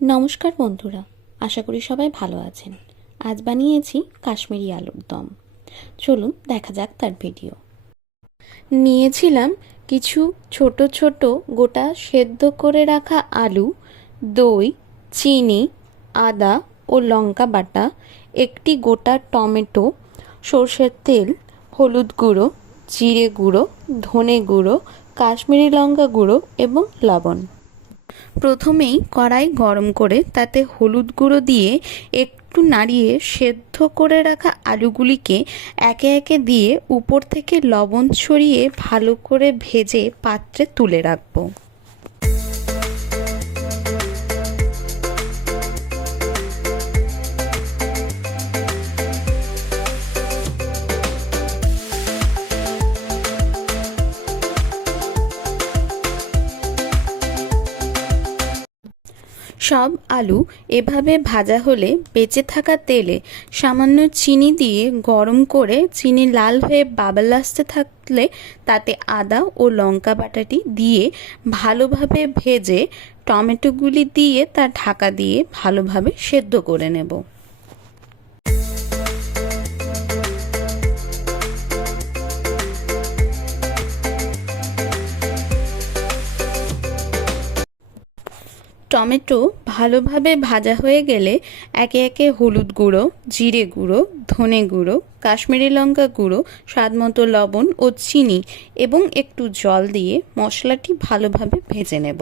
নমস্কার বন্ধুরা, আশা করি সবাই ভালো আছেন। আজ বানিয়েছি কাশ্মীরি আলুর দম। চলুন দেখা যাক তার ভিডিও। নিয়েছিলাম কিছু ছোট ছোট গোটা সেদ্ধ করে রাখা আলু, দই, চিনি, আদা ও লঙ্কা বাটা, একটি গোটা টমেটো, সর্ষের তেল, হলুদ গুঁড়ো, জিরে গুঁড়ো, ধনে গুঁড়ো, কাশ্মীরি লঙ্কা গুঁড়ো এবং লবণ। প্রথমেই কড়াই গরম করে তাতে হলুদ গুঁড়ো দিয়ে একটু নাড়িয়ে সেদ্ধ করে রাখা আলুগুলিকে একে একে দিয়ে উপর থেকে লবণ ছড়িয়ে ভালো করে ভেজে পাত্রে তুলে রাখবো। সব আলু এভাবে ভাজা হলে বেঁচে থাকা তেলে সামান্য চিনি দিয়ে গরম করে চিনি লাল হয়ে বাবল আসতে থাকলে তাতে আদা ও লঙ্কা বাটাটি দিয়ে ভালোভাবে ভেজে টমেটোগুলি দিয়ে তা ঢাকা দিয়ে ভালোভাবে সেদ্ধ করে নেব। টমেটো ভালোভাবে ভাজা হয়ে গেলে একে একে হলুদ গুঁড়ো, জিরে গুঁড়ো, ধনে গুঁড়ো, কাশ্মীরি লঙ্কা গুঁড়ো, স্বাদমতো লবণ ও চিনি এবং একটু জল দিয়ে মশলাটি ভালোভাবে ভেজে নেব।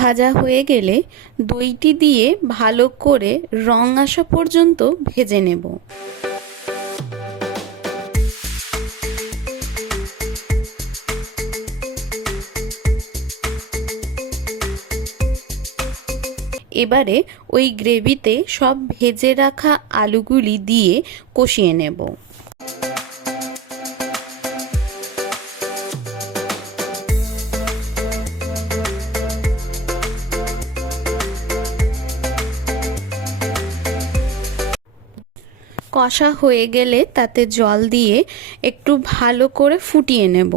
ভাজা হয়ে গেলে দইটি দিয়ে ভালো করে রং আসা পর্যন্ত ভেজে নেব। এবারে ওই গ্রেভিতে সব ভেজে রাখা আলুগুলি দিয়ে কষিয়ে নেব। কষা হয়ে গেলে তাতে জল দিয়ে একটু ভালো করে ফুটিয়ে নেব।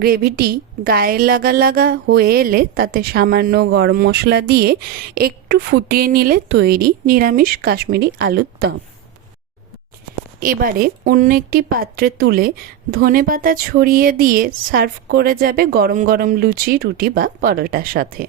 গ্রেভিটি গায়ে লাগা লাগা হয়ে এলে তাতে সামান্য গরম মশলা দিয়ে একটু ফুটিয়ে নিলে তৈরি নিরামিষ কাশ্মীরি আলুর দম। এবারে অন্য একটি পাত্রে তুলে ধনেপাতা ছড়িয়ে দিয়ে সার্ভ করে যাবে গরম গরম লুচি, রুটি বা পরোটার সাথে।